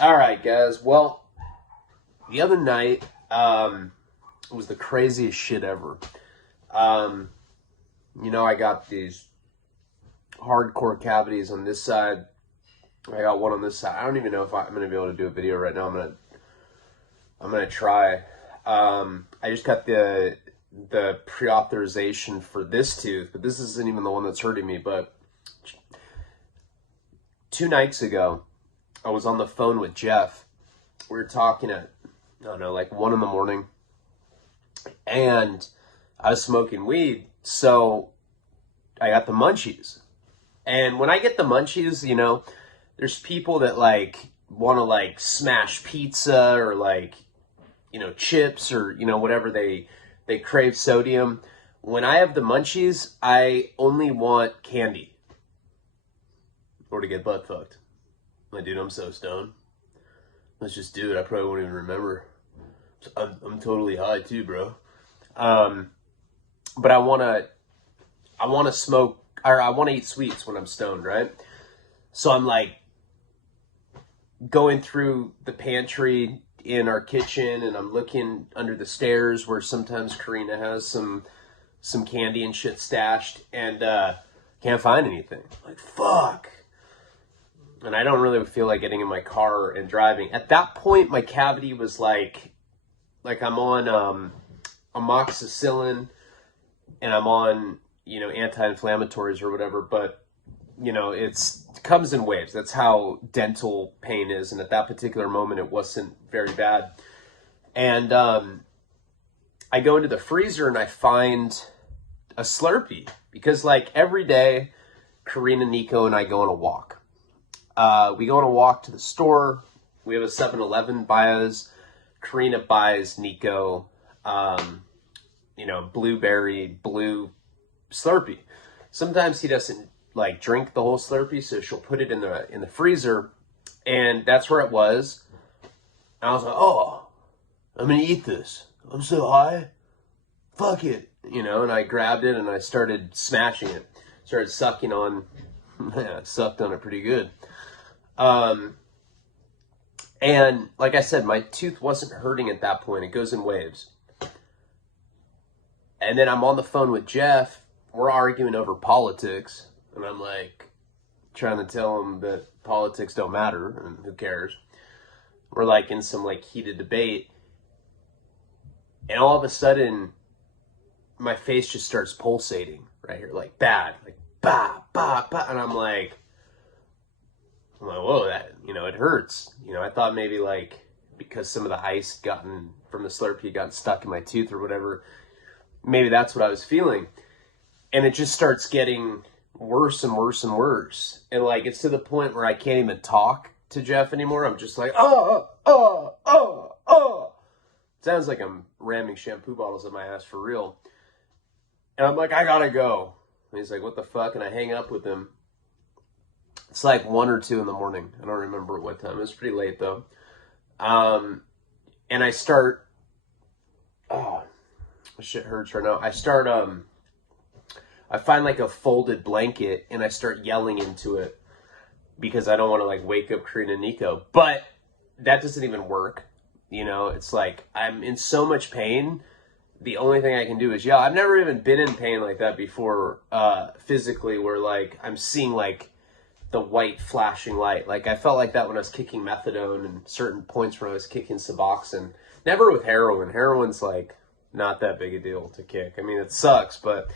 All right, guys. Well, the other night was the craziest shit ever. I got these hardcore cavities on this side. I got one on this side. I don't even know if I'm going to be able to do a video right now. I'm gonna try. I just got the pre-authorization for this tooth, but this isn't even the one that's hurting me. But 2 nights ago, I was on the phone with Jeff. We were talking at, I don't know, like 1 a.m, and I was smoking weed, so I got the munchies. And when I get the munchies, there's people that want to smash pizza or chips or whatever they crave sodium. When I have the munchies, I only want candy or to get butt fucked. Like, dude, I'm so stoned. Let's just do it. I probably won't even remember. I'm totally high too, bro. But I want to smoke, or I want to eat sweets when I'm stoned, right? So I'm going through the pantry in our kitchen, and I'm looking under the stairs where sometimes Karina has some candy and shit stashed, and can't find anything. Fuck. And I don't really feel like getting in my car and driving. At that point, my cavity was like I'm on amoxicillin, and I'm on anti-inflammatories or whatever, but it comes in waves. That's how dental pain is. And at that particular moment, it wasn't very bad. And I go into the freezer and I find a Slurpee because every day, Karina, Nico, and I go on a walk. We go on a walk to the store. We have a 7-Eleven by us. Karina buys Nico, blueberry blue Slurpee. Sometimes he doesn't drink the whole Slurpee, so she'll put it in the freezer, and that's where it was. And I was like, oh, I'm gonna eat this. I'm so high. Fuck it. And I grabbed it and I started smashing it. Started sucking on, I sucked on it pretty good. And like I said, my tooth wasn't hurting at that point. It goes in waves. And then I'm on the phone with Jeff. We're arguing over politics. And I'm trying to tell him that politics don't matter and who cares. We're in some heated debate. And all of a sudden, my face just starts pulsating right here, bad, bah, bah, bah. And I'm like, whoa, that, it hurts. I thought maybe because some of the ice gotten from the Slurpee got stuck in my tooth or whatever, maybe that's what I was feeling. And it just starts getting worse and worse and worse. And it's to the point where I can't even talk to Jeff anymore. I'm just Sounds like I'm ramming shampoo bottles in my ass for real. And I'm like, I gotta go. And he's like, what the fuck? And I hang up with him. It's 1 or 2 in the morning. I don't remember at what time. It was pretty late though. And I start, my shit hurts right now. I find a folded blanket and I start yelling into it because I don't want to wake up Karina and Nico. But that doesn't even work. It's I'm in so much pain. The only thing I can do is yell. I've never even been in pain like that before, physically, where I'm seeing the white flashing light. I felt like that when I was kicking methadone and certain points when I was kicking Suboxone. Never with heroin. Heroin's not that big a deal to kick. I mean, it sucks, but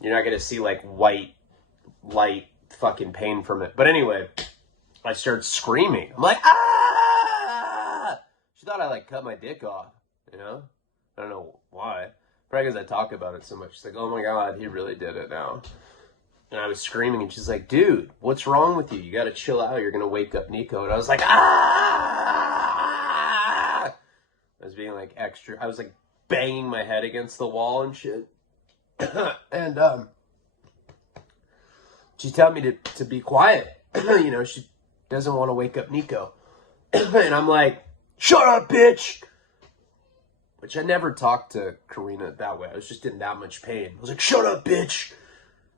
you're not going to see white light fucking pain from it. But anyway, I started screaming. I'm like, ah! She thought I cut my dick off, I don't know why. Probably because I talk about it so much. She's like, oh my God, he really did it now. And I was screaming, and she's like, dude, what's wrong with you? You got to chill out. You're going to wake up Nico. And I was like, ah! I was being extra. I was banging my head against the wall and shit. And she's telling me to be quiet. She doesn't want to wake up Nico. And I'm like, shut up, bitch! Which I never talked to Karina that way. I was just in that much pain. I was like, shut up, bitch!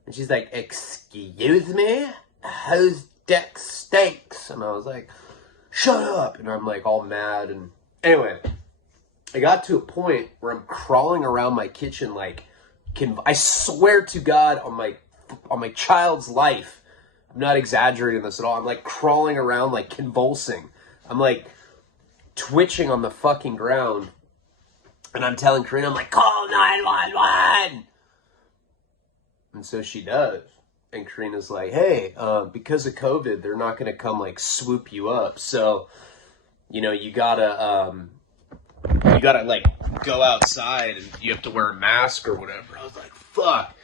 And she's like, excuse me? How's Dex stinks? And I was like, shut up. And I'm like all mad. And anyway, I got to a point where I'm crawling around my kitchen like, I swear to God on my child's life, I'm not exaggerating this at all. I'm like crawling around like convulsing. I'm like twitching on the fucking ground. And I'm telling Karina, I'm like, call 911. And so she does. And Karina's like, hey, because of COVID, they're not going to come like swoop you up. So, you know, you gotta like go outside and you have to wear a mask or whatever. I was like, fuck.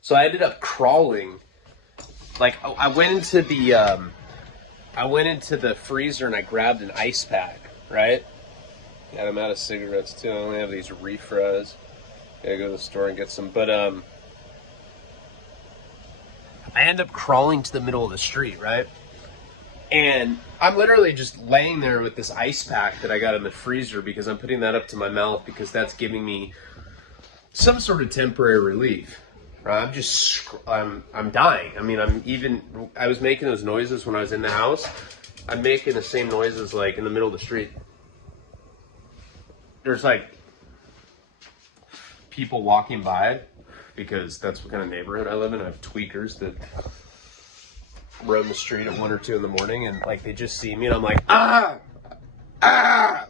So I ended up crawling. Like I went into the freezer and I grabbed an ice pack, right? Yeah, I'm out of cigarettes too. I only have these refres. Gotta go to the store and get some. But I end up crawling to the middle of the street, right? And I'm literally just laying there with this ice pack that I got in the freezer because I'm putting that up to my mouth because that's giving me some sort of temporary relief. Right? I'm dying. I mean, I was making those noises when I was in the house. I'm making the same noises like in the middle of the street. There's like people walking by because that's what kind of neighborhood I live in. I have tweakers that roam the street at 1 or 2 in the morning, and like they just see me, and I'm like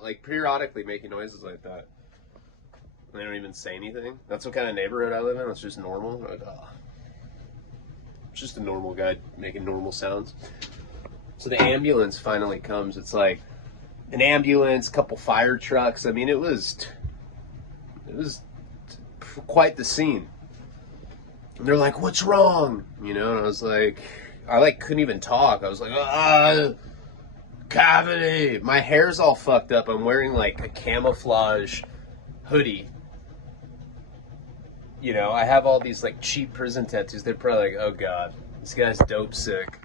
like periodically making noises like that. And they don't even say anything. That's what kind of neighborhood I live in. It's just normal. Like, it's just a normal guy making normal sounds. So the ambulance finally comes. It's like an ambulance, a couple fire trucks. I mean, it was quite the scene. And they're like, "What's wrong?" You know, and I was like, I couldn't even talk. I was like, cavity. My hair's all fucked up. I'm wearing like a camouflage hoodie. You know, I have all these like cheap prison tattoos. They're probably like, oh God, this guy's dope sick.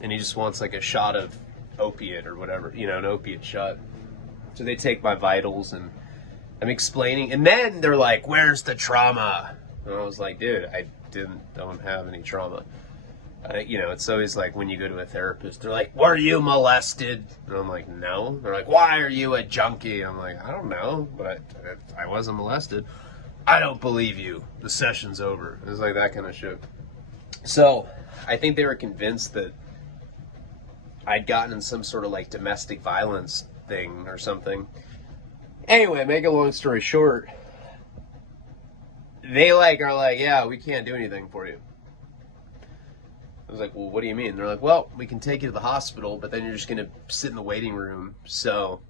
And he just wants like a shot of opiate or whatever, you know, an opiate shot. So they take my vitals and I'm explaining. And then they're like, where's the trauma? And I was like, dude, I don't have any trauma. You know, it's always like when you go to a therapist, they're like, were you molested? And I'm like, no. They're like, why are you a junkie? I'm like, I don't know, but I wasn't molested. I don't believe you. The session's over. It was like that kind of shit. So I think they were convinced that I'd gotten in some sort of like domestic violence thing or something. Anyway, make a long story short, they are like, yeah, we can't do anything for you. I was like, well, what do you mean? They're like, well, we can take you to the hospital, but then you're just going to sit in the waiting room. So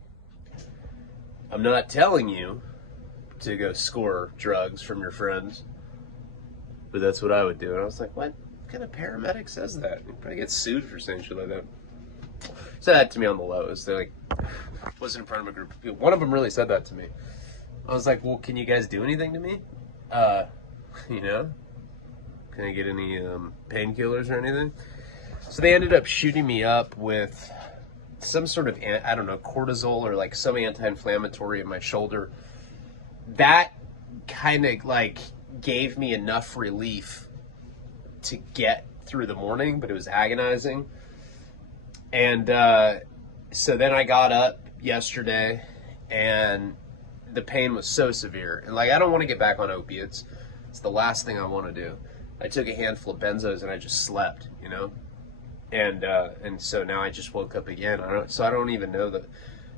I'm not telling you to go score drugs from your friends, but that's what I would do. And I was like, what kind of paramedic says that? You probably get sued for saying shit like that. Said that to me on the lows. They're like, wasn't in front of a group of people. One of them really said that to me. I was like, well, can you guys do anything to me? You know? Can I get any painkillers or anything? So they ended up shooting me up with some sort of, I don't know, cortisol or like some anti-inflammatory in my shoulder. That kind of like gave me enough relief to get through the morning, but it was agonizing. And so then I got up yesterday and the pain was so severe. And like, I don't want to get back on opiates. It's the last thing I want to do. I took a handful of benzos and I just slept, you know? And so now I just woke up again. I don't even know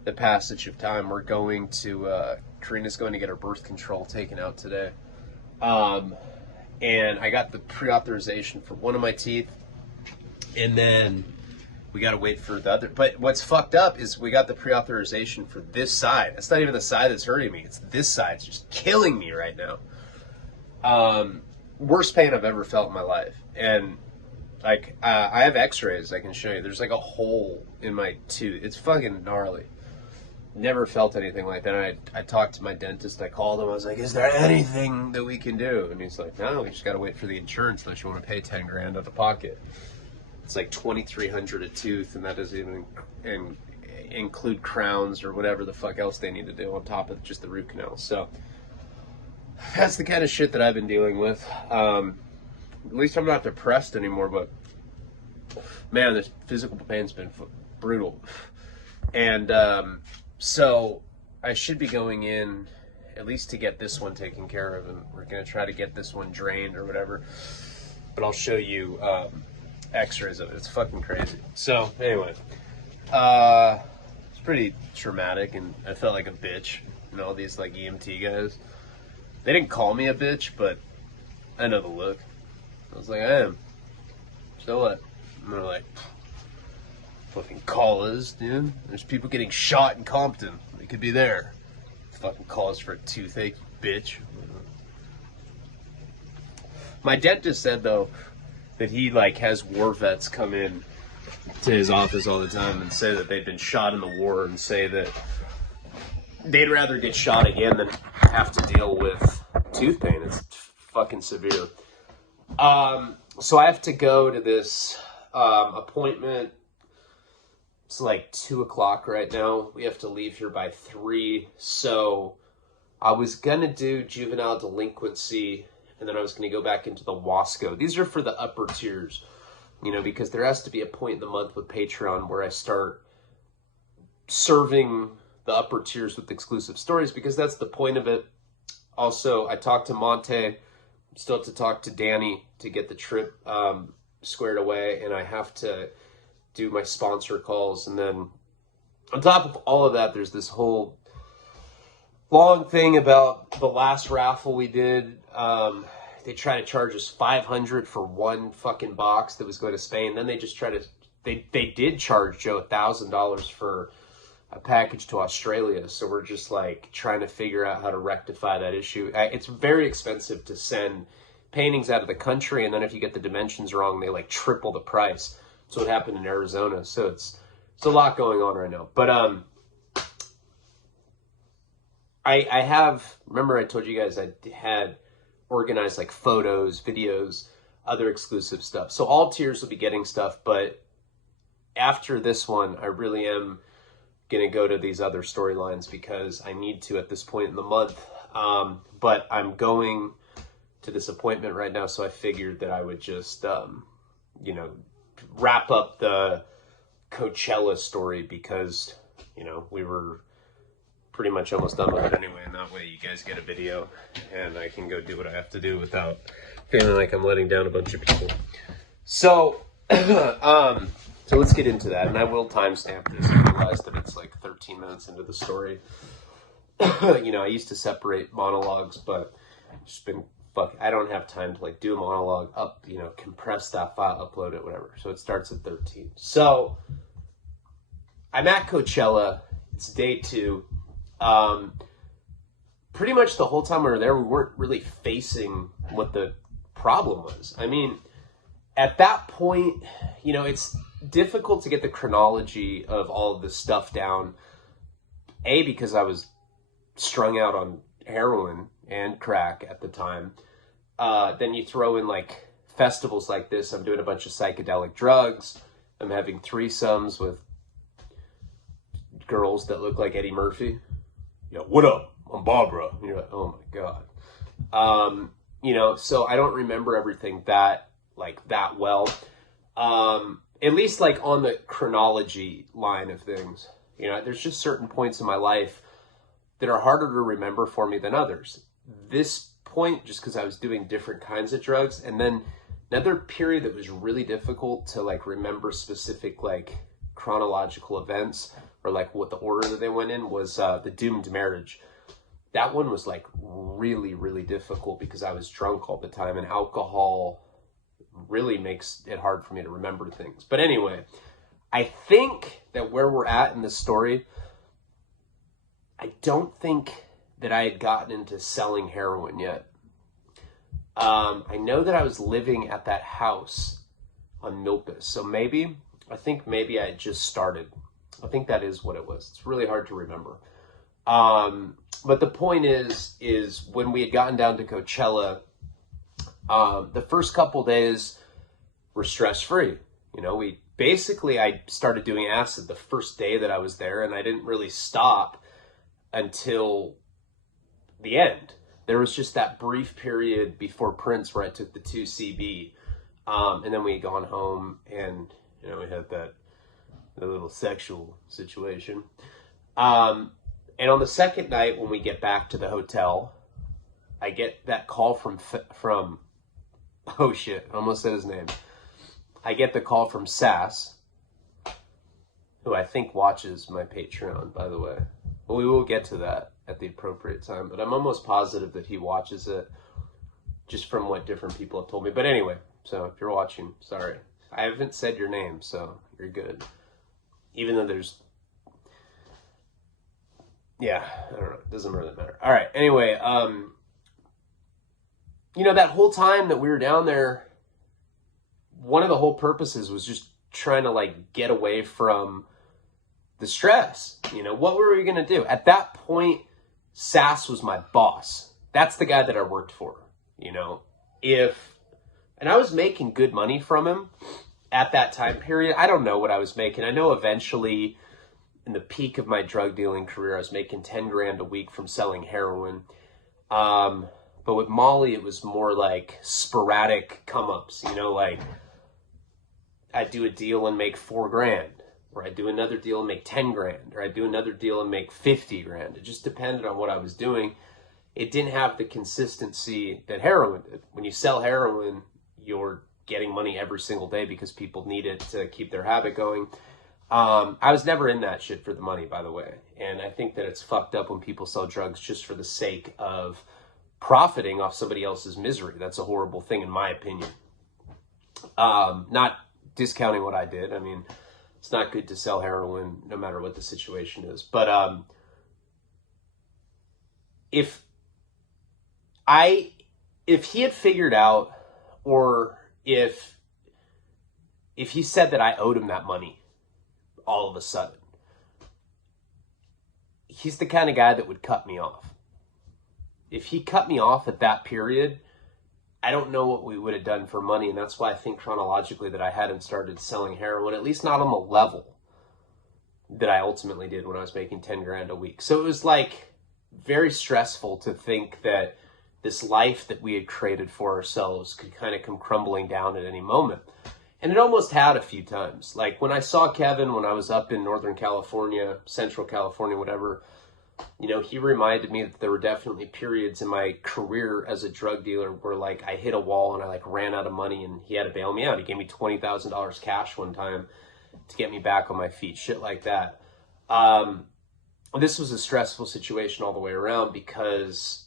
the passage of time. We're going to, Karina's going to get her birth control taken out today. And I got the pre-authorization for one of my teeth. And then we got to wait for the other. But what's fucked up is we got the pre-authorization for this side. It's not even the side that's hurting me. It's this side. It's just killing me right now. Worst pain I've ever felt in my life. And like, I have x-rays I can show you. There's like a hole in my tooth. It's fucking gnarly. Never felt anything like that. I talked to my dentist. I called him. I was like, is there anything that we can do? And he's like, no, we just got to wait for the insurance unless you want to pay 10 grand out of pocket. It's like $2,300 a tooth, and that doesn't even include crowns or whatever the fuck else they need to do on top of just the root canal. So that's the kind of shit that I've been dealing with. At least I'm not depressed anymore, but man, this physical pain's been brutal. And so I should be going in at least to get this one taken care of, and we're going to try to get this one drained or whatever. But I'll show you x-rays of it. It's fucking crazy. So anyway, it's pretty traumatic, and I felt like a bitch. And all these like EMT guys, they didn't call me a bitch, but I know the look. I was like, I am. So what? And they're like, fucking call us, dude. There's people getting shot in Compton. They could be there. Fucking call us for a toothache, you bitch. My dentist said, though, that he like has war vets come in to his office all the time and say that they've been shot in the war, and say that they'd rather get shot again than have to deal with tooth pain. It's fucking severe. So I have to go to this appointment. It's like 2 o'clock right now. We have to leave here by 3. So I was gonna do juvenile delinquency, and then I was gonna go back into the Wasco. These are for the upper tiers, you know, because there has to be a point in the month with Patreon where I start serving the upper tiers with exclusive stories, because that's the point of it. Also, I talked to Monte. Still have to talk to Danny to get the trip squared away, and I have to do my sponsor calls. And then on top of all of that, there's this whole long thing about the last raffle we did. They try to charge us $500 for one fucking box that was going to Spain. Then they just try to, they did charge Joe $1,000 for a package to Australia. So we're just like trying to figure out how to rectify that issue. It's very expensive to send paintings out of the country, and then if you get the dimensions wrong, they like triple the price. So it happened in Arizona. So it's a lot going on right now. But I have, remember I told you guys I had organized like photos, videos, other exclusive stuff. So all tiers will be getting stuff, but after this one, I really am going to go to these other storylines because I need to at this point in the month. But I'm going to this appointment right now, so I figured that I would just, you know, wrap up the Coachella story because, you know, we were pretty much almost done with it anyway, and that way you guys get a video and I can go do what I have to do without feeling like I'm letting down a bunch of people. So, so let's get into that, and I will timestamp this. I realize that it's like 13 minutes into the story. You know, I used to separate monologues, but it's just been I don't have time to like do a monologue, you know, compress that file, upload it, whatever. So it starts at 13. So I'm at Coachella. It's day 2. Pretty much the whole time we were there, we weren't really facing what the problem was. I mean, at that point, you know, it's difficult to get the chronology of all of this stuff down. A, because I was strung out on heroin and crack at the time. Then you throw in like festivals like this. I'm doing a bunch of psychedelic drugs. I'm having threesomes with girls that look like Eddie Murphy. You know, what up? I'm Barbara. And you're like, oh my God. You know, so I don't remember everything that well. At least like on the chronology line of things. You know, there's just certain points in my life that are harder to remember for me than others. This point, just because I was doing different kinds of drugs, and then another period that was really difficult to like remember specific like chronological events or like what the order that they went in was the doomed marriage. That one was like really, really difficult because I was drunk all the time, and alcohol really makes it hard for me to remember things. But anyway, I think that where we're at in this story, I don't think that I had gotten into selling heroin yet. I know that I was living at that house on Milpas. So I think maybe I had just started. I think that is what it was. It's really hard to remember. But the point is when we had gotten down to Coachella, the first couple days were stress-free. You know, I started doing acid the first day that I was there, and I didn't really stop until the end. There was just that brief period before Prince where I took the 2CB, and then we had gone home, and you know, we had that a little sexual situation. And on the second night, when we get back to the hotel, I get that call from oh shit, I almost said his name. I get the call from Sass, who I think watches my Patreon, by the way. Well, we will get to that at the appropriate time, but I'm almost positive that he watches it, just from what different people have told me. But anyway, so if you're watching, sorry. I haven't said your name, so you're good. Even though there's... yeah, I don't know. It doesn't really matter. All right, anyway, you know, that whole time that we were down there, one of the whole purposes was just trying to, like, get away from the stress. You know, what were we going to do? At that point, Sass was my boss. That's the guy that I worked for, you know. And I was making good money from him at that time period. I don't know what I was making. I know eventually, in the peak of my drug dealing career, I was making 10 grand a week from selling heroin. But with Molly, it was more like sporadic come-ups, you know, like I'd do a deal and make 4 grand, or I'd do another deal and make 10 grand, or I'd do another deal and make 50 grand. It just depended on what I was doing. It didn't have the consistency that heroin did. When you sell heroin, you're getting money every single day because people need it to keep their habit going. I was never in that shit for the money, by the way. And I think that it's fucked up when people sell drugs just for the sake of profiting off somebody else's misery. That's a horrible thing, in my opinion. Not discounting what I did. I mean, it's not good to sell heroin no matter what the situation is. But if he had figured out, or if he said that I owed him that money all of a sudden, he's the kind of guy that would cut me off. If he cut me off at that period, I don't know what we would have done for money. And that's why I think chronologically that I hadn't started selling heroin, at least not on the level that I ultimately did when I was making 10 grand a week. So it was like very stressful to think that this life that we had created for ourselves could kind of come crumbling down at any moment. And it almost had a few times. Like when I saw Kevin when I was up in Northern California, Central California, whatever, you know, he reminded me that there were definitely periods in my career as a drug dealer where, like, I hit a wall and I, like, ran out of money and he had to bail me out. He gave me $20,000 cash one time to get me back on my feet, shit like that. This was a stressful situation all the way around because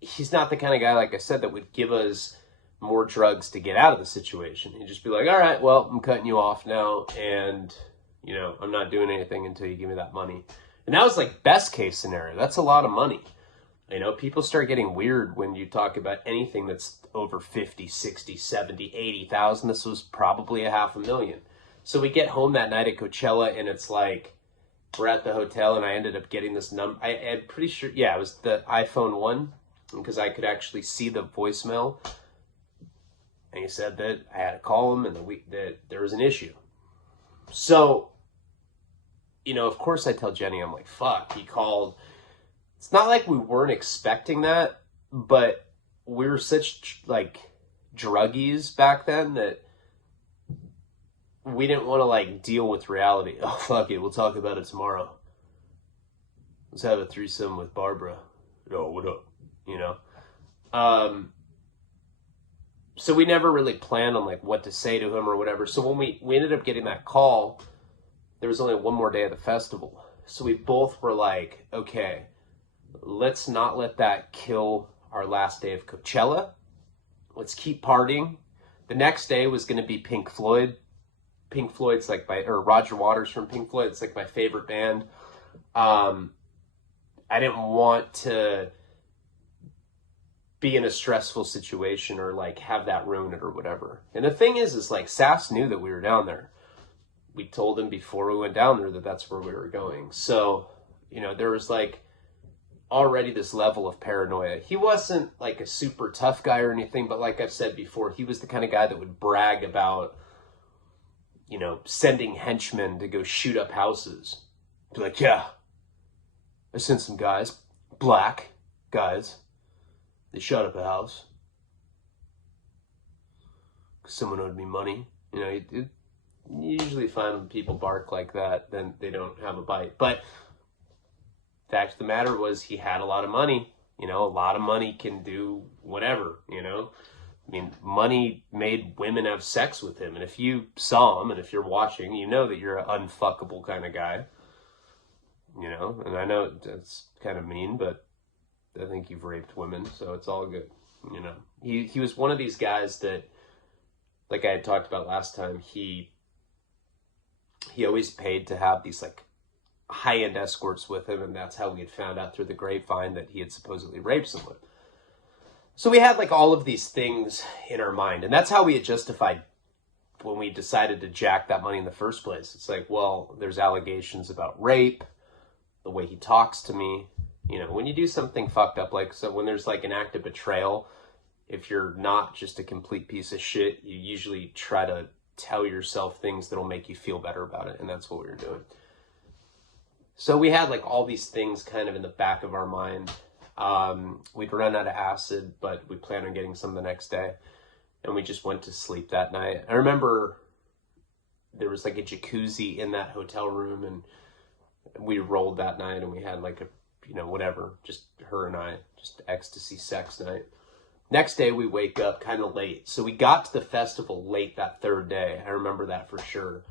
he's not the kind of guy, like I said, that would give us more drugs to get out of the situation. He'd just be like, all right, well, I'm cutting you off now, and, you know, I'm not doing anything until you give me that money. And that was like best case scenario. That's a lot of money. You know, people start getting weird when you talk about anything that's over 50, 60, 70, 80,000. This was probably $500,000. So we get home that night at Coachella and it's like, we're at the hotel and I ended up getting this number. I'm pretty sure, yeah, it was the iPhone 1 because I could actually see the voicemail. And he said that I had to call him and that there was an issue. So, you know, of course I tell Jenny, I'm like, fuck, he called. It's not like we weren't expecting that, but we were such, like, druggies back then that we didn't want to, like, deal with reality. Oh, fuck it, we'll talk about it tomorrow. Let's have a threesome with Barbara. Oh, what up? You know? So we never really planned on, like, what to say to him or whatever. So when we ended up getting that call, there was only one more day of the festival. So we both were like, okay, let's not let that kill our last day of Coachella. Let's keep partying. The next day was going to be Pink Floyd. Pink Floyd's like or Roger Waters from Pink Floyd. It's like my favorite band. I didn't want to be in a stressful situation or like have that ruin it or whatever. And the thing is like Sass knew that we were down there. We told him before we went down there that that's where we were going. So, you know, there was like already this level of paranoia. He wasn't like a super tough guy or anything, but like I've said before, he was the kind of guy that would brag about, you know, sending henchmen to go shoot up houses. Be like, yeah, I sent some guys, black guys. They shot up a house because someone owed me money. You know, You usually find when people bark like that, then they don't have a bite. But fact of the matter was he had a lot of money. You know, a lot of money can do whatever, you know. I mean, money made women have sex with him. And if you saw him and if you're watching, you know that you're an unfuckable kind of guy. You know, and I know that's kind of mean, but I think you've raped women, so it's all good. You know, he was one of these guys that, like I had talked about last time, he always paid to have these like high-end escorts with him, and that's how we had found out through the grapevine that he had supposedly raped someone. So we had like all of these things in our mind, and that's how we had justified when we decided to jack that money in the first place. It's like, well, there's allegations about rape, the way he talks to me. You know, when you do something fucked up, like, so when there's like an act of betrayal, if you're not just a complete piece of shit, you usually try to tell yourself things that'll make you feel better about it. And that's what we were doing. So we had like all these things kind of in the back of our mind. We'd run out of acid, but we planned on getting some the next day. And we just went to sleep that night. I remember there was like a jacuzzi in that hotel room, and we rolled that night, and we had like a, you know, whatever, just her and I, just ecstasy sex night. Next day we wake up kind of late. So we got to the festival late that third day. I remember that for sure.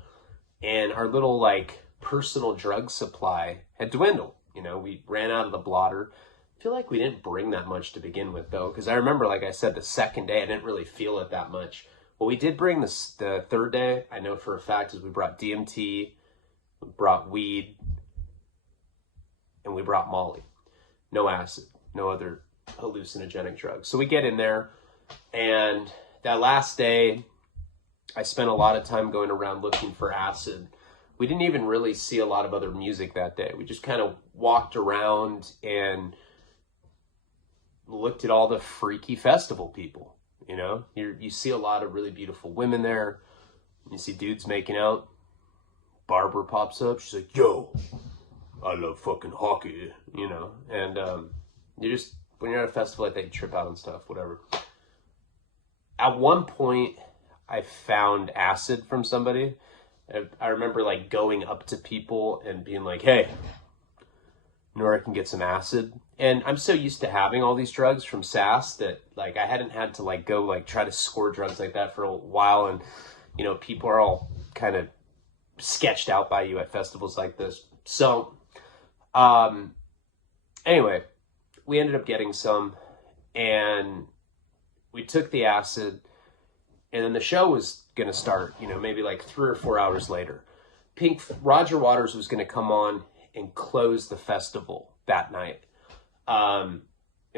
And our little like personal drug supply had dwindled. You know, we ran out of the blotter. I feel like we didn't bring that much to begin with though, because I remember, like I said, the second day I didn't really feel it that much. What we did bring the third day, I know for a fact, is we brought DMT, we brought weed, and we brought Molly. No acid, no other hallucinogenic drugs. So we get in there, and that last day, I spent a lot of time going around looking for acid. We didn't even really see a lot of other music that day. We just kind of walked around and looked at all the freaky festival people. You know, you see a lot of really beautiful women there. You see dudes making out. Barbara pops up. She's like, yo, I love fucking hockey, you know. And you just, when you're at a festival like that, you trip out on stuff, whatever. At one point, I found acid from somebody. I remember like going up to people and being like, hey, you know where I can get some acid? And I'm so used to having all these drugs from SAS that like I hadn't had to like go like try to score drugs like that for a while. And, you know, people are all kind of sketched out by you at festivals like this. So, anyway, we ended up getting some, and we took the acid, and then the show was going to start, you know, maybe like 3 or 4 hours later. Roger Waters was going to come on and close the festival that night. And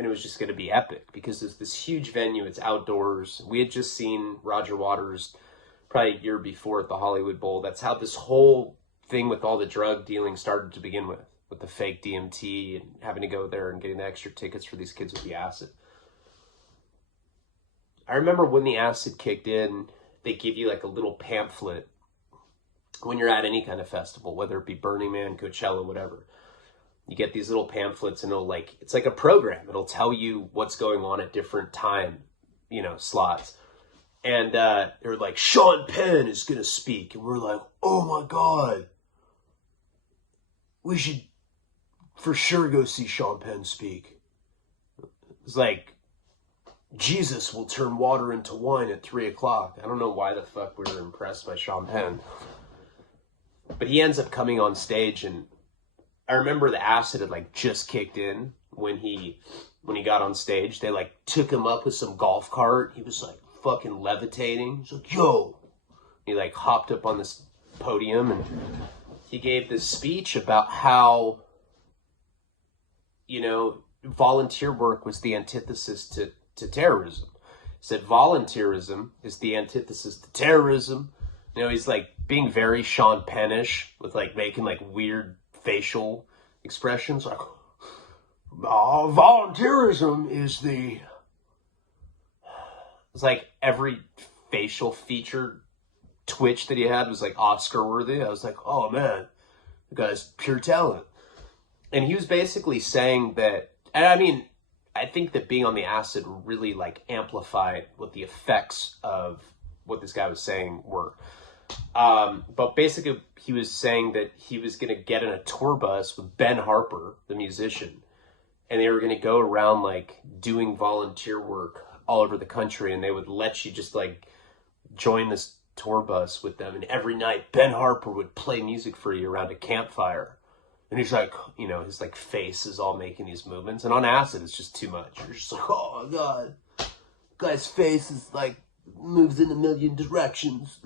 it was just going to be epic because it's this huge venue. It's outdoors. We had just seen Roger Waters probably a year before at the Hollywood Bowl. That's how this whole thing with all the drug dealing started to begin with the fake DMT and having to go there and getting the extra tickets for these kids with the acid. I remember when the acid kicked in, they give you like a little pamphlet when you're at any kind of festival, whether it be Burning Man, Coachella, whatever. You get these little pamphlets, and it's like a program. It'll tell you what's going on at different time, you know, slots. And they're like, Sean Penn is going to speak. And we're like, oh my God. We should for sure go see Sean Penn speak. It's like, Jesus will turn water into wine at 3 o'clock. I don't know why the fuck we were impressed by Sean Penn. But he ends up coming on stage, and I remember the acid had like just kicked in when he got on stage. They like took him up with some golf cart. He was like fucking levitating. He's like, yo. He like hopped up on this podium, and he gave this speech about how, you know, volunteer work was the antithesis to terrorism. He said volunteerism is the antithesis to terrorism. You know, he's like being very Sean Penn-ish with like making like weird facial expressions, like volunteerism is the. It's like every facial feature twitch that he had was like Oscar worthy. I was like, oh man, the guy's pure talent. And he was basically saying that, and I mean, I think that being on the acid really like amplified what the effects of what this guy was saying were. But basically, he was saying that he was going to get in a tour bus with Ben Harper, the musician, and they were going to go around like doing volunteer work all over the country, and they would let you just like join this tour bus with them, and every night Ben Harper would play music for you around a campfire. And he's like, you know, his like face is all making these movements, and on acid it's just too much. You're just like, oh my god, guy's face is like moves in a million directions.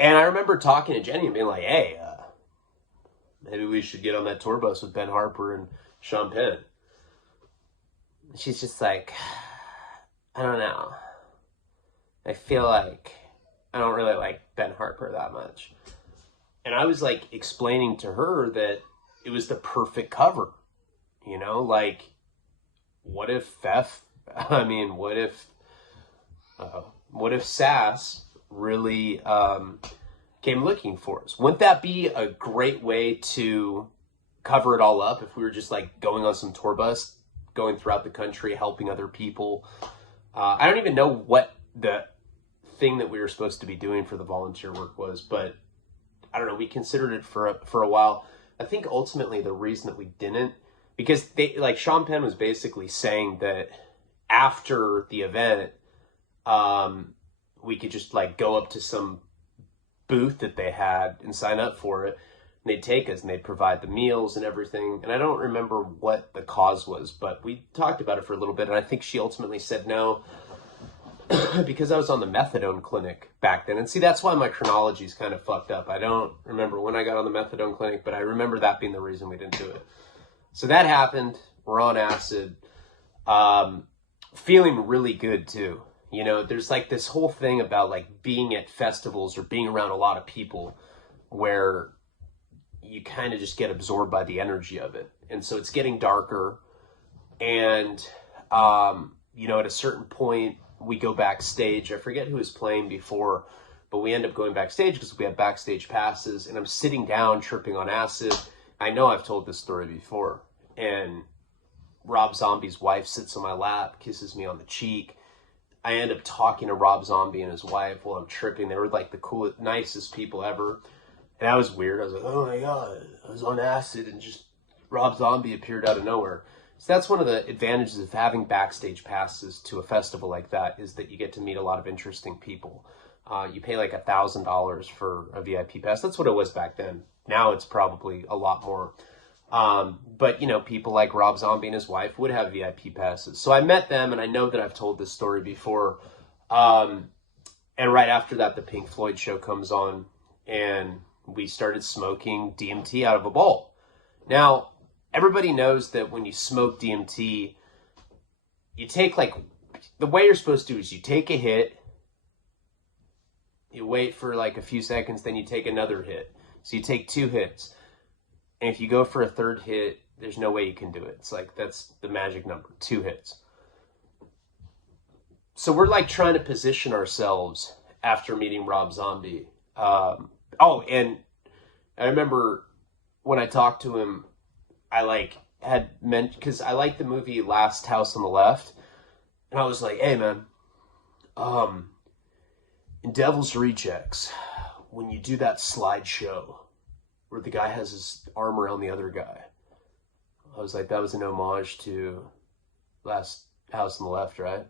And I remember talking to Jenny and being like, hey, maybe we should get on that tour bus with Ben Harper and Sean Penn. She's just like, I don't know. I feel like I don't really like Ben Harper that much. And I was like explaining to her that it was the perfect cover. You know, like, what if what if Sass really came looking for us? Wouldn't that be a great way to cover it all up if we were just like going on some tour bus, going throughout the country, helping other people? I don't even know what the thing that we were supposed to be doing for the volunteer work was, but I don't know. We considered it for a while. I think ultimately the reason that we didn't, because they like Sean Penn was basically saying that after the event, we could just like go up to some booth that they had and sign up for it. And they'd take us and they'd provide the meals and everything. And I don't remember what the cause was, but we talked about it for a little bit. And I think she ultimately said no, because I was on the methadone clinic back then. And see, that's why my chronology is kind of fucked up. I don't remember when I got on the methadone clinic, but I remember that being the reason we didn't do it. So that happened. We're on acid. Feeling really good too. You know, there's like this whole thing about like being at festivals or being around a lot of people where you kind of just get absorbed by the energy of it. And so it's getting darker. And, you know, at a certain point, we go backstage. I forget who was playing before, but we end up going backstage because we had backstage passes. And I'm sitting down, tripping on acid. I know I've told this story before. And Rob Zombie's wife sits on my lap, kisses me on the cheek. I end up talking to Rob Zombie and his wife while I'm tripping. They were like the coolest, nicest people ever. And that was weird. I was like, oh my God, I was on acid and just Rob Zombie appeared out of nowhere. So that's one of the advantages of having backstage passes to a festival like that, is that you get to meet a lot of interesting people. You pay like $1,000 for a VIP pass. That's what it was back then. Now it's probably a lot more. But, you know, people like Rob Zombie and his wife would have VIP passes. So I met them, and I know that I've told this story before. And right after that, the Pink Floyd show comes on, and we started smoking DMT out of a bowl. Now, everybody knows that when you smoke DMT, you take like, the way you're supposed to do is you take a hit, you wait for like a few seconds, then you take another hit. So you take 2 hits. And if you go for a third hit, there's no way you can do it. It's like, that's the magic number, 2 hits. So we're like trying to position ourselves after meeting Rob Zombie. Oh, and I remember when I talked to him, I like had meant, because I like the movie Last House on the Left. And I was like, hey man, in Devil's Rejects, when you do that slideshow where the guy has his arm around the other guy, I was like, that was an homage to Last House on the Left, right?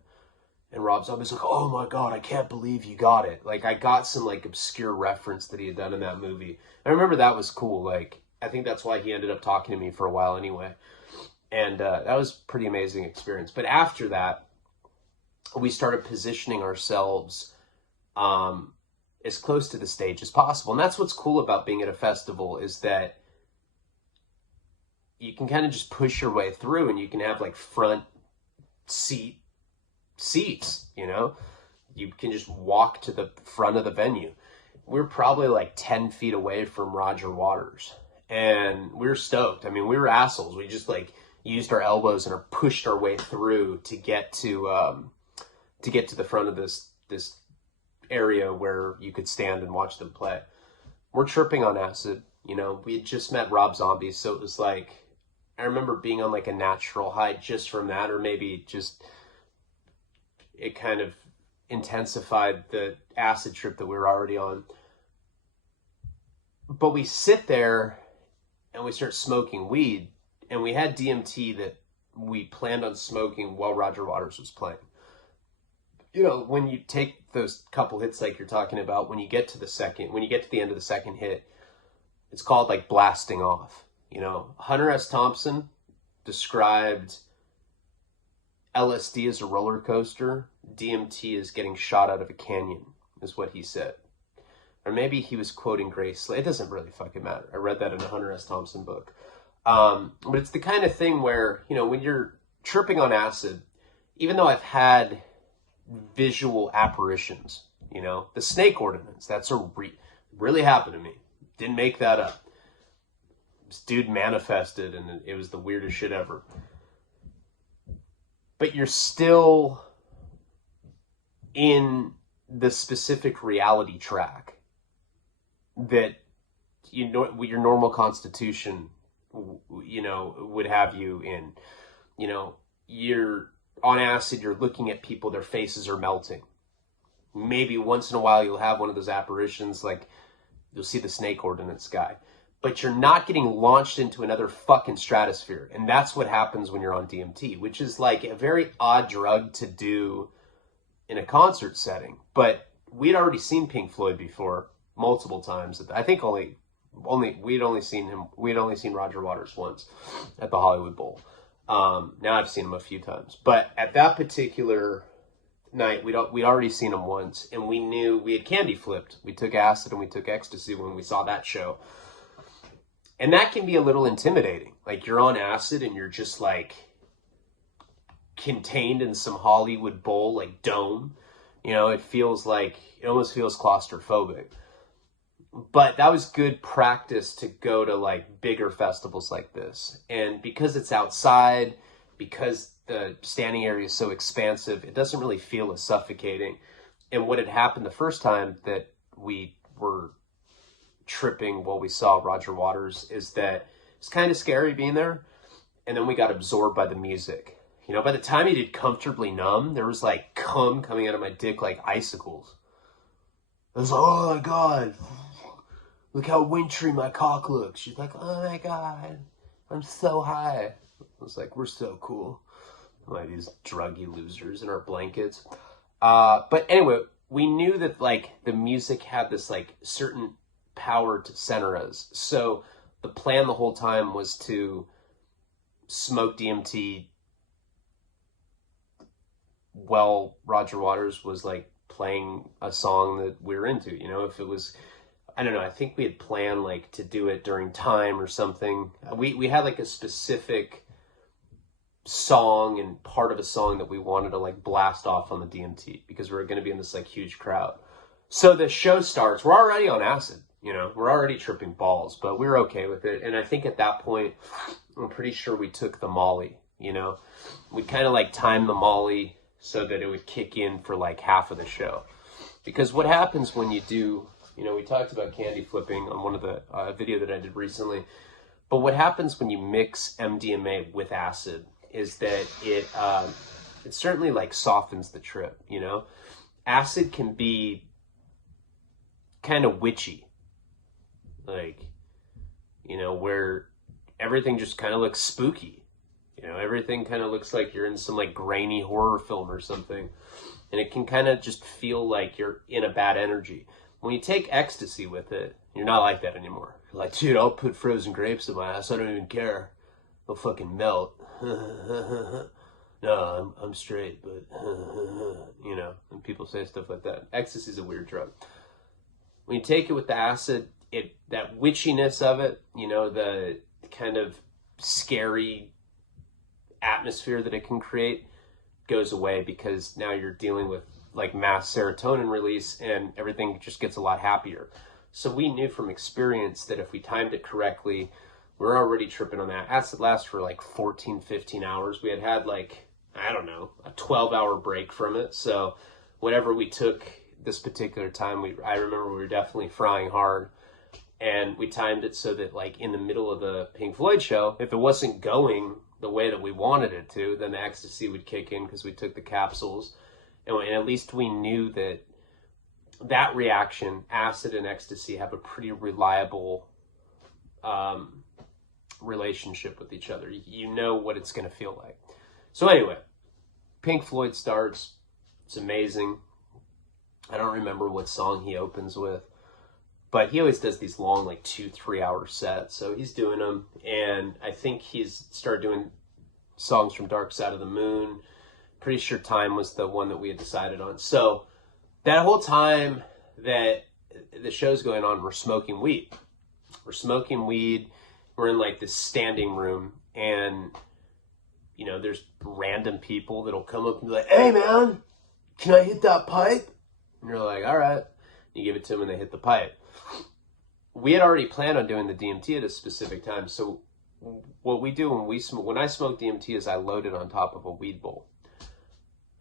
And Rob Zombie's like, oh my God, I can't believe you got it. Like, I got some like obscure reference that he had done in that movie. I remember that was cool. Like, I think that's why he ended up talking to me for a while anyway. And that was a pretty amazing experience. But after that, we started positioning ourselves as close to the stage as possible. And that's what's cool about being at a festival, is that you can kind of just push your way through, and you can have like front seats, you know? You can just walk to the front of the venue. We're probably like 10 feet away from Roger Waters, and we were stoked. I mean, we were assholes. We just like used our elbows and pushed our way through to get to the front of this area where you could stand and watch them play. We're tripping on acid, you know. We had just met Rob Zombie, so it was like, I remember being on like a natural high just from that, or maybe just it kind of intensified the acid trip that we were already on. But we sit there and we start smoking weed, and we had DMT that we planned on smoking while Roger Waters was playing. You know, when you take those couple hits like you're talking about, when you get to the end of the second hit, it's called like blasting off. You know, Hunter S. Thompson described LSD as a roller coaster. DMT is getting shot out of a canyon, is what he said. Or maybe he was quoting Grace. It doesn't really fucking matter. I read that in a Hunter S. Thompson book. But it's the kind of thing where, you know, when you're tripping on acid, even though I've had visual apparitions, you know, the snake ordinance, that's really happened to me. Didn't make that up. This dude manifested, and it was the weirdest shit ever. But you're still in the specific reality track that, you know, your normal constitution, you know, would have you in. You know, you're on acid, you're looking at people, their faces are melting. Maybe once in a while you'll have one of those apparitions, like you'll see the snake ordinance guy. But you're not getting launched into another fucking stratosphere. And that's what happens when you're on DMT, which is like a very odd drug to do in a concert setting. But we'd already seen Pink Floyd before multiple times. I think we'd only seen Roger Waters once at the Hollywood Bowl. Now I've seen him a few times. But at that particular night, we'd already seen him once, and we knew we had candy flipped. We took acid and we took ecstasy when we saw that show. And that can be a little intimidating. Like, you're on acid and you're just like contained in some Hollywood Bowl, like dome. You know, it almost feels claustrophobic. But that was good practice to go to like bigger festivals like this. And because it's outside, because the standing area is so expansive, it doesn't really feel as suffocating. And what had happened the first time that we were tripping while we saw Roger Waters is that it's kind of scary being there. And then we got absorbed by the music. You know, by the time he did Comfortably Numb, there was like cum coming out of my dick like icicles. I was like, oh my God, look how wintry my cock looks. She's like, oh my God, I'm so high. I was like, we're so cool. Like these druggy losers in our blankets. But anyway, we knew that like the music had this like certain power to center us. So the plan the whole time was to smoke DMT while Roger Waters was like playing a song that we were into. You know, if it was, I don't know, I think we had planned like to do it during time or something. We had like a specific song and part of a song that we wanted to like blast off on the DMT because we were going to be in this like huge crowd. So the show starts, we're already on acid, you know, we're already tripping balls, but we were okay with it. And I think at that point, I'm pretty sure we took the Molly, you know, we kind of like timed the Molly so that it would kick in for like half of the show. Because what happens when you do, you know, we talked about candy flipping on one of the video that I did recently, but what happens when you mix MDMA with acid is that it certainly like softens the trip, you know. Acid can be kind of witchy, like, you know, where everything just kind of looks spooky. You know, everything kind of looks like you're in some like grainy horror film or something. And it can kind of just feel like you're in a bad energy. When you take ecstasy with it, you're not like that anymore. You're like, dude, I'll put frozen grapes in my ass. I don't even care. They'll fucking melt. No, I'm straight, but, you know, and people say stuff like that. Ecstasy is a weird drug. When you take it with the acid, that witchiness of it, you know, the kind of scary atmosphere that it can create goes away because now you're dealing with like mass serotonin release and everything just gets a lot happier. So we knew from experience that if we timed it correctly, we're already tripping on that. Acid lasts for like 14, 15 hours. We had like, I don't know, a 12-hour break from it. So whatever we took this particular time, I remember we were definitely frying hard. And we timed it so that like in the middle of the Pink Floyd show, if it wasn't going the way that we wanted it to, then the ecstasy would kick in because we took the capsules. And at least we knew that that reaction, acid and ecstasy, have a pretty reliable relationship with each other. You know what it's going to feel like. So anyway, Pink Floyd starts. It's amazing. I don't remember what song he opens with, but he always does these long, like 2-3 hour sets. So he's doing them, and I think he's started doing songs from Dark Side of the Moon. Pretty sure Time was the one that we had decided on. So that whole time that the show's going on, we're smoking weed. We're smoking weed. We're in like this standing room, and you know, there's random people that'll come up and be like, "Hey man, can I hit that pipe?" And you're like, "All right." You give it to them and they hit the pipe. We had already planned on doing the DMT at a specific time. So what we do when I smoke DMT is I load it on top of a weed bowl.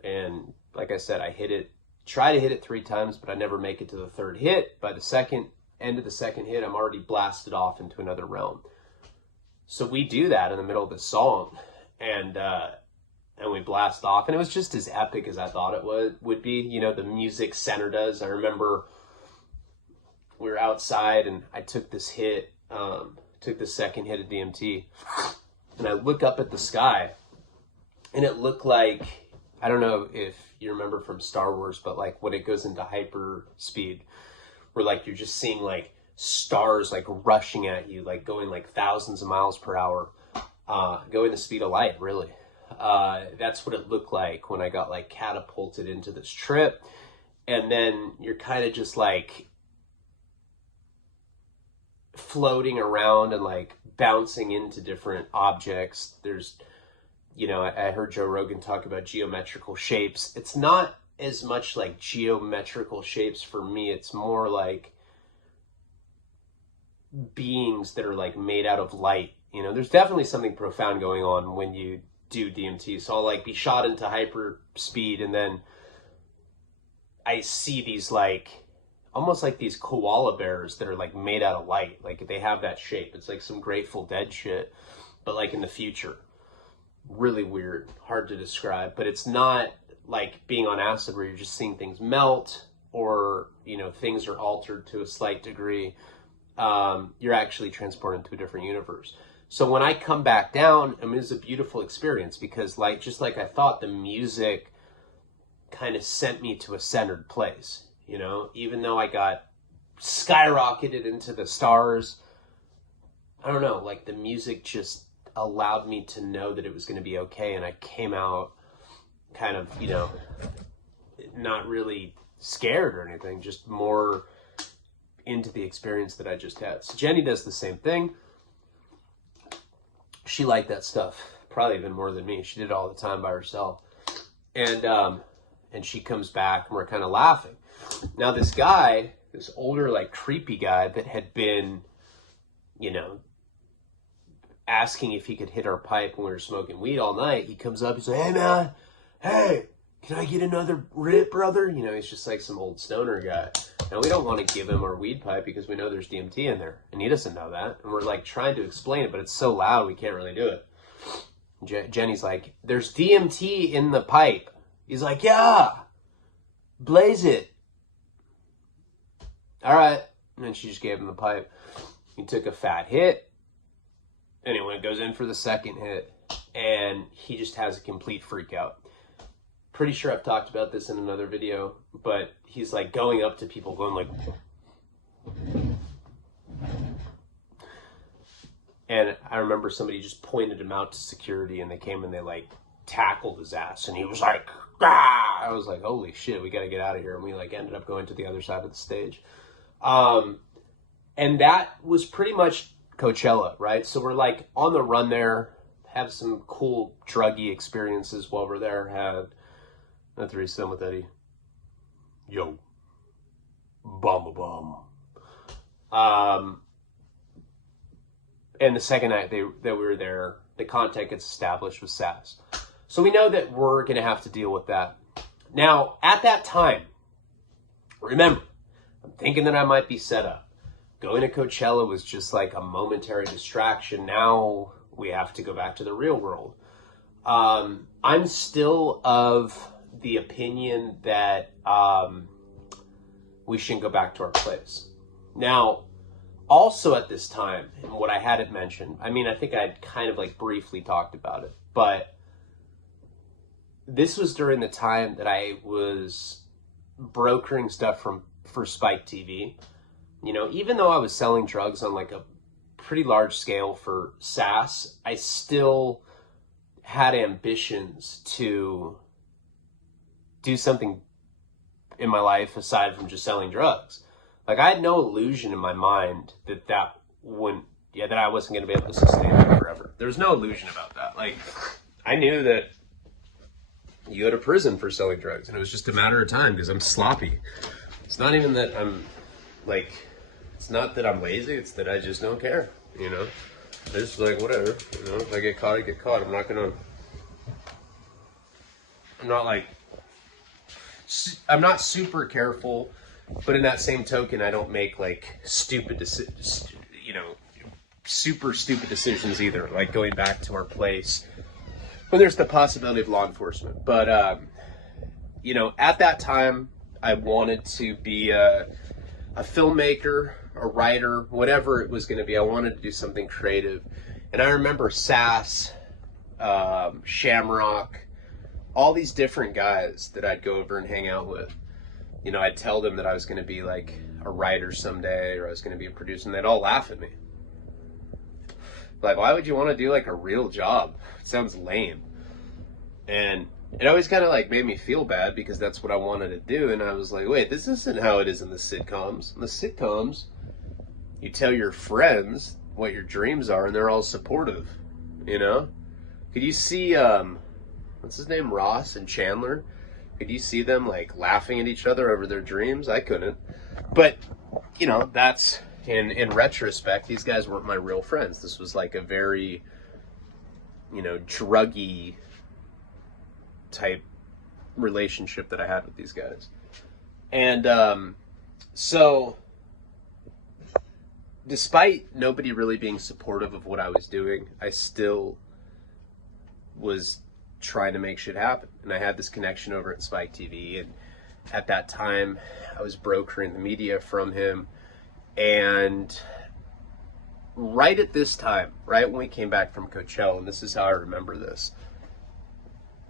And like I said, I try to hit it 3 times, but I never make it to the 3rd hit. By the end of the 2nd hit, I'm already blasted off into another realm. So we do that in the middle of the song, and we blast off, and it was just as epic as I thought it would be. You know, the music centered us. I remember we were outside, and I took this hit, took the 2nd hit of DMT, and I look up at the sky, and it looked like, I don't know if you remember from Star Wars, but like when it goes into hyper speed, where like you're just seeing like stars like rushing at you, like going like thousands of miles per hour, going the speed of light, really. That's what it looked like when I got like catapulted into this trip. And then you're kind of just like floating around and like bouncing into different objects. There's, you know, I heard Joe Rogan talk about geometrical shapes. It's not as much like geometrical shapes for me. It's more like beings that are like made out of light. You know, there's definitely something profound going on when you do DMT. So I'll like be shot into hyper speed, and then I see these like almost like these koala bears that are like made out of light. Like they have that shape. It's like some Grateful Dead shit, but like in the future. Really weird, hard to describe, but it's not like being on acid where you're just seeing things melt, or, you know, things are altered to a slight degree. You're actually transported to a different universe. So when I come back down, I mean, it's a beautiful experience because, like, just like I thought, the music kind of sent me to a centered place, you know, even though I got skyrocketed into the stars. I don't know, like the music just allowed me to know that it was going to be okay. And I came out kind of, you know, not really scared or anything, just more into the experience that I just had. So Jenny does the same thing. She liked that stuff probably even more than me. She did it all the time by herself. And she comes back and we're kind of laughing. Now this guy, this older, like creepy guy that had been, you know, asking if he could hit our pipe when we were smoking weed all night, he comes up, he's like, "Hey man, hey, can I get another rip, brother?" You know, he's just like some old stoner guy. Now we don't want to give him our weed pipe because we know there's DMT in there, and he doesn't know that. And we're like trying to explain it, but it's so loud we can't really do it. Jenny's like, "There's DMT in the pipe." He's like, "Yeah, blaze it." All right. And then she just gave him the pipe. He took a fat hit. Anyway, goes in for the 2nd hit, and he just has a complete freak out. Pretty sure I've talked about this in another video, but he's like going up to people going like, and I remember somebody just pointed him out to security, and they came and they like tackled his ass, and he was like, "Ah!" I was like, holy shit, we got to get out of here. And we like ended up going to the other side of the stage. And that was pretty much Coachella, right? So we're like on the run there, have some cool druggy experiences while we're there. Had a threesome with Eddie. Yo. Bomb. And the second night that we were there, the contact gets established with SAS. So we know that we're going to have to deal with that. Now, at that time, remember, I'm thinking that I might be set up. Going to Coachella was just like a momentary distraction. Now we have to go back to the real world. I'm still of the opinion that we shouldn't go back to our place. Now, also at this time, and what I hadn't mentioned, I mean, I think I'd kind of like briefly talked about it, but this was during the time that I was brokering stuff for Spike TV. You know, even though I was selling drugs on like a pretty large scale for SaaS, I still had ambitions to do something in my life aside from just selling drugs. Like, I had no illusion in my mind that that I wasn't going to be able to sustain it forever. There was no illusion about that. Like, I knew that you go to prison for selling drugs, and it was just a matter of time because I'm sloppy. It's not even that I'm like, it's not that I'm lazy, it's that I just don't care, you know? I just like, whatever, you know, if I get caught, I get caught. I'm not super careful, but in that same token, I don't make like super stupid decisions either, like going back to our place when there's the possibility of law enforcement. But, you know, at that time, I wanted to be a filmmaker, a writer, whatever it was going to be. I wanted to do something creative. And I remember Sass, Shamrock, all these different guys that I'd go over and hang out with. You know, I'd tell them that I was going to be like a writer someday, or I was going to be a producer, and they'd all laugh at me. Like, why would you want to do like a real job? It sounds lame. And it always kind of like made me feel bad because that's what I wanted to do. And I was like, wait, this isn't how it is in the sitcoms. In the sitcoms, you tell your friends what your dreams are and they're all supportive, you know? Could you see, what's his name, Ross and Chandler? Could you see them like laughing at each other over their dreams? I couldn't. But, you know, that's, in retrospect, these guys weren't my real friends. This was like a very, you know, druggy type relationship that I had with these guys. And so despite nobody really being supportive of what I was doing, I still was trying to make shit happen. And I had this connection over at Spike TV, and at that time I was brokering the media from him. And right at this time, right when we came back from Coachella, and this is how I remember this,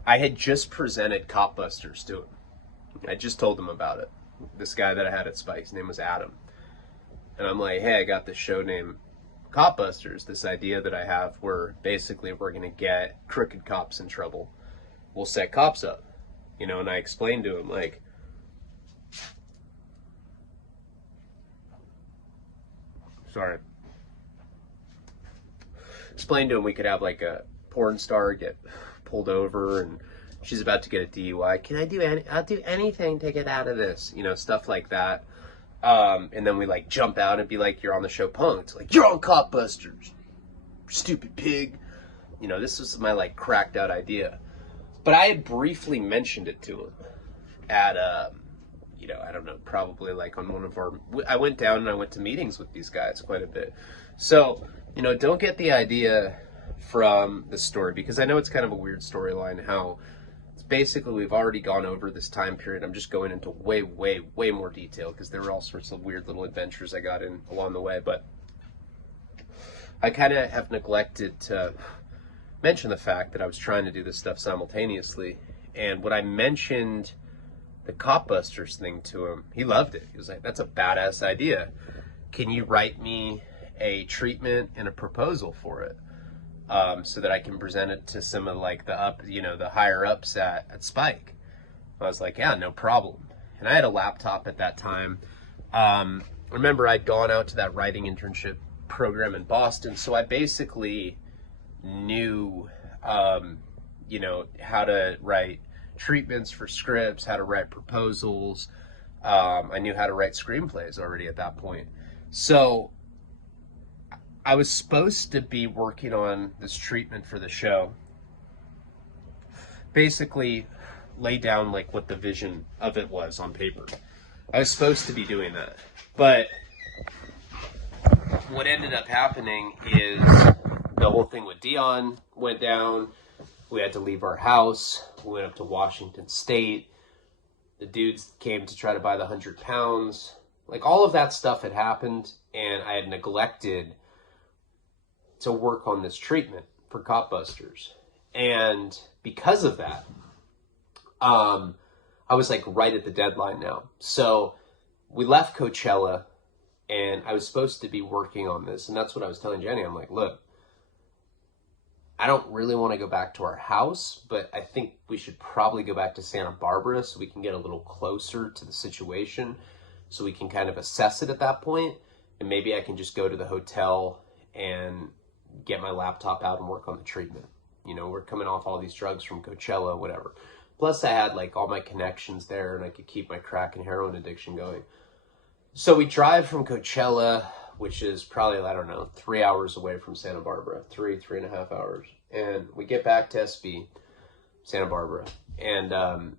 I had just presented Cop Busters to him. I just told him about it. This guy that I had at Spike's name was Adam. And I'm like, hey, I got this show named Cop Busters, this idea that I have where basically we're going to get crooked cops in trouble. We'll set cops up, you know, and I explained to him, like, explained to him we could have like a porn star get pulled over and she's about to get a DUI. I'll do anything to get out of this, you know, stuff like that. And then we like jump out and be like, you're on the show Punked. Like, you're on Cop Busters, stupid pig. You know, this was my like cracked out idea. But I had briefly mentioned it to him at, you know, I don't know, probably like on one of our, I went down and I went to meetings with these guys quite a bit. So, you know, don't get the idea from the story, because I know it's kind of a weird storyline, how it's basically we've already gone over this time period. I'm just going into way more detail because there were all sorts of weird little adventures I got in along the way. But I kind of have neglected to mention the fact that I was trying to do this stuff simultaneously. And when I mentioned the Cop Busters thing to him, he loved it. He was like, that's a badass idea. Can you write me a treatment and a proposal for it? So that I can present it to some of like the higher ups at Spike. I was like, yeah, no problem. And I had a laptop at that time. Remember, I'd gone out to that writing internship program in Boston, so I basically knew, you know, how to write treatments for scripts, how to write proposals. I knew how to write screenplays already at that point. So I was supposed to be working on this treatment for the show. Basically, lay down like what the vision of it was on paper. I was supposed to be doing that. But what ended up happening is the whole thing with Dion went down. We had to leave our house. We went up to Washington State. The dudes came to try to buy the 100 pounds. Like, all of that stuff had happened, and I had neglected to work on this treatment for cop busters. And because of that, I was like right at the deadline now. So we left Coachella, and I was supposed to be working on this. And that's what I was telling Jenny. I'm like, look, I don't really want to go back to our house, but I think we should probably go back to Santa Barbara so we can get a little closer to the situation, so we can kind of assess it at that point. And maybe I can just go to the hotel and get my laptop out and work on the treatment. You know, we're coming off all these drugs from Coachella, whatever. Plus I had like all my connections there, and I could keep my crack and heroin addiction going. So we drive from Coachella, which is probably, I don't know, 3 hours away from Santa Barbara, 3.5 hours. And we get back to SB, Santa Barbara. And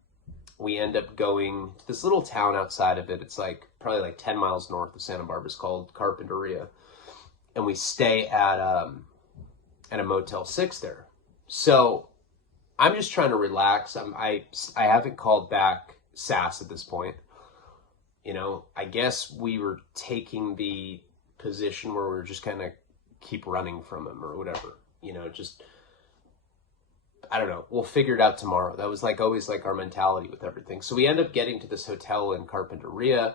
we end up going to this little town outside of it. It's like probably like 10 miles north of Santa Barbara. It's called Carpinteria. And we stay at a Motel 6 there. So I'm just trying to relax. I haven't called back SAS at this point. You know, I guess we were taking the position where we were just kind of keep running from him or whatever. You know, just, I don't know. We'll figure it out tomorrow. That was like always like our mentality with everything. So we end up getting to this hotel in Carpinteria.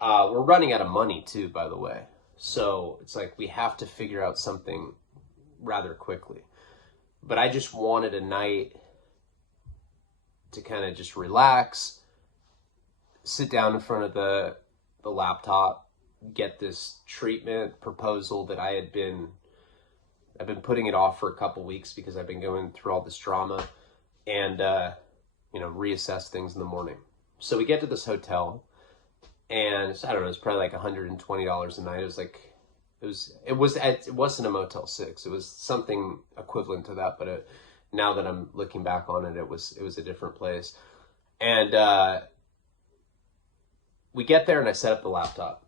We're running out of money too, by the way. So it's like we have to figure out something rather quickly. But I just wanted a night to kind of just relax, sit down in front of the laptop, get this treatment proposal that I've been putting it off for a couple weeks because I've been going through all this drama, and you know, reassess things in the morning. So we get to this hotel, and I don't know, it's probably like $120 a night. It wasn't a Motel 6. It was something equivalent to that, but now that I'm looking back on it, it was a different place. And we get there, and I set up the laptop,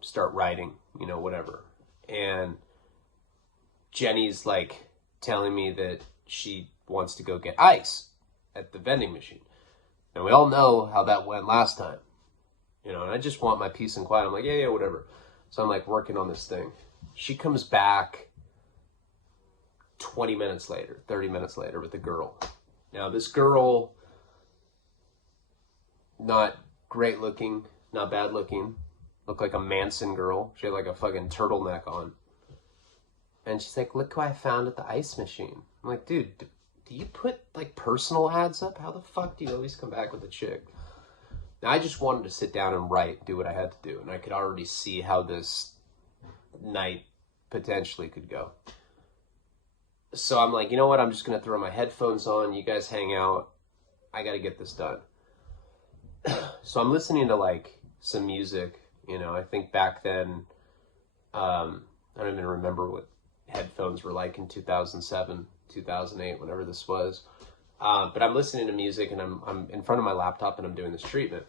start writing, you know, whatever. And Jenny's like telling me that she wants to go get ice at the vending machine. And we all know how that went last time, you know, and I just want my peace and quiet. I'm like, yeah, whatever. So I'm like working on this thing. She comes back 20 minutes later, 30 minutes later with a girl. Now this girl, not great looking, not bad looking, looked like a Manson girl. She had like a fucking turtleneck on. And she's like, look who I found at the ice machine. I'm like, dude, do you put like personal ads up? How the fuck do you always come back with a chick? Now, I just wanted to sit down and write, do what I had to do. And I could already see how this night potentially could go. So I'm like, you know what? I'm just going to throw my headphones on. You guys hang out. I got to get this done. So I'm listening to like some music, you know. I think back then, I don't even remember what headphones were like in 2007, 2008, whenever this was. But I'm listening to music, and I'm in front of my laptop, and I'm doing this treatment.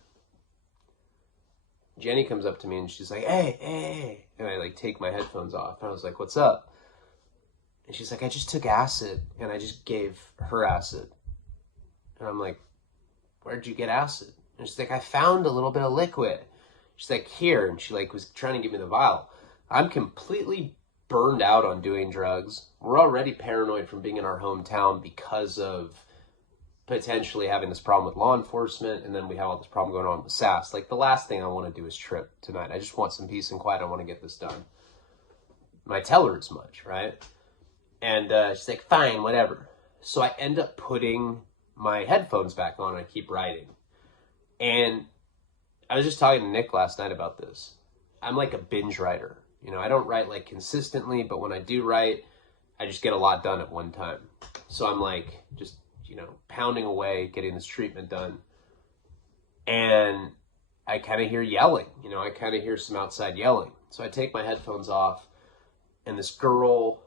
Jenny comes up to me, and she's like, hey. And I like take my headphones off, and I was like, what's up? And she's like, I just took acid, and I just gave her acid. And I'm like, where'd you get acid? And she's like, I found a little bit of liquid. She's like, here. And she like was trying to give me the vial. I'm completely burned out on doing drugs. We're already paranoid from being in our hometown because of potentially having this problem with law enforcement. And then we have all this problem going on with SAS. Like, the last thing I want to do is trip tonight. I just want some peace and quiet. I want to get this done. And I tell her as much, right? And she's like, fine, whatever. So I end up putting my headphones back on, and I keep writing. And I was just talking to Nick last night about this. I'm like a binge writer. You know, I don't write like consistently, but when I do write, I just get a lot done at one time. So I'm like just, you know, pounding away, getting this treatment done. And I kind of hear yelling, you know, I kind of hear some outside yelling. So I take my headphones off, and this girl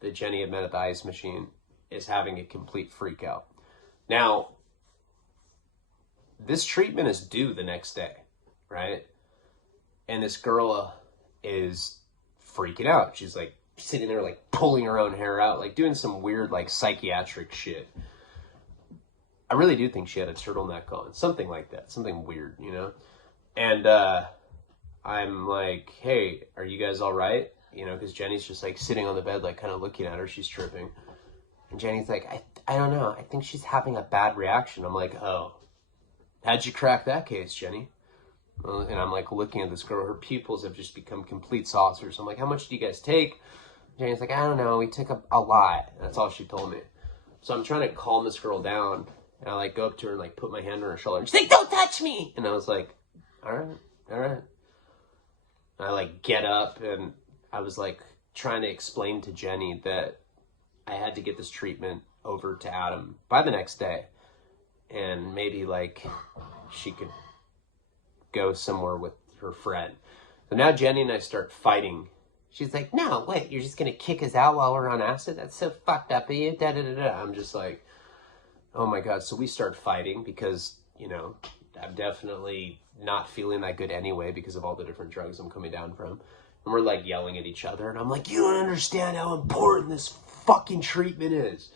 that Jenny had met at the ice machine is having a complete freak out. Now, this treatment is due the next day, right? And this girl is freaking out. She's like sitting there like, pulling her own hair out, like doing some weird like psychiatric shit. I really do think she had a turtleneck on, something like that, something weird, you know? And I'm like, hey, are you guys all right? You know, because Jenny's just like sitting on the bed, like kind of looking at her. She's tripping. And Jenny's like, I don't know. I think she's having a bad reaction. I'm like, oh, how'd you crack that case, Jenny? And I'm like looking at this girl. Her pupils have just become complete saucers. I'm like, how much do you guys take? Jenny's like, I don't know. We took a lot. That's all she told me. So I'm trying to calm this girl down. And I like go up to her and like put my hand on her shoulder. And she's like, don't touch me. And I was like, all right. And I like get up and I was like trying to explain to Jenny that I had to get this treatment over to Adam by the next day. And maybe like she could go somewhere with her friend. So now Jenny and I start fighting. She's like, no, wait, you're just going to kick us out while we're on acid? That's so fucked up of you. I'm just like, oh my God. So we start fighting because, you know, I'm definitely not feeling that good anyway because of all the different drugs I'm coming down from. And we're like yelling at each other. And I'm like, you don't understand how important this fucking treatment is.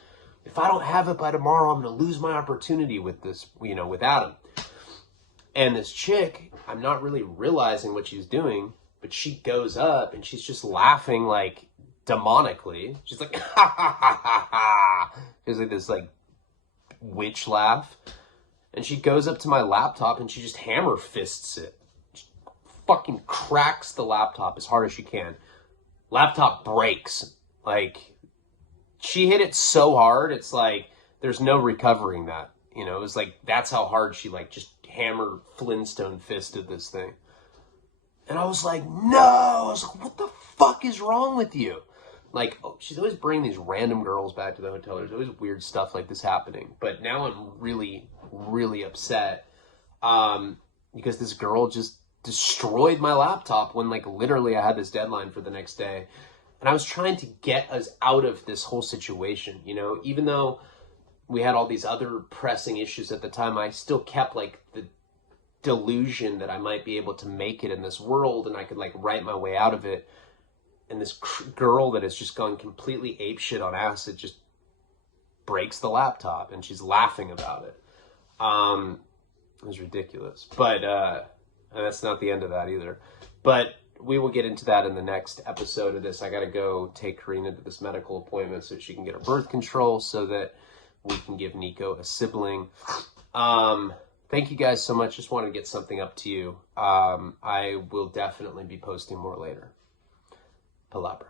If I don't have it by tomorrow, I'm going to lose my opportunity with this, you know, with Adam. And this chick, I'm not really realizing what she's doing, but she goes up and she's just laughing like demonically. She's like, ha ha ha ha ha. She's like this like witch laugh. And she goes up to my laptop and she just hammer fists it. She fucking cracks the laptop as hard as she can. Laptop breaks. Like, she hit it so hard, it's like, there's no recovering that. You know, it was like, that's how hard she like just hammer Flintstone fisted this thing. And I was like, no! I was like, what the fuck is wrong with you? Like, oh, she's always bringing these random girls back to the hotel. There's always weird stuff like this happening. But now I'm really, really upset because this girl just destroyed my laptop when, like, literally I had this deadline for the next day. And I was trying to get us out of this whole situation, you know? Even though we had all these other pressing issues at the time, I still kept, like, the delusion that I might be able to make it in this world and I could, like, write my way out of it. And this girl that has just gone completely apeshit on acid just breaks the laptop and she's laughing about it. It was ridiculous. But that's not the end of that either. But we will get into that in the next episode of this. I got to go take Karina to this medical appointment so she can get her birth control so that we can give Nico a sibling. Thank you guys so much. Just wanted to get something up to you. I will definitely be posting more later. Palabra.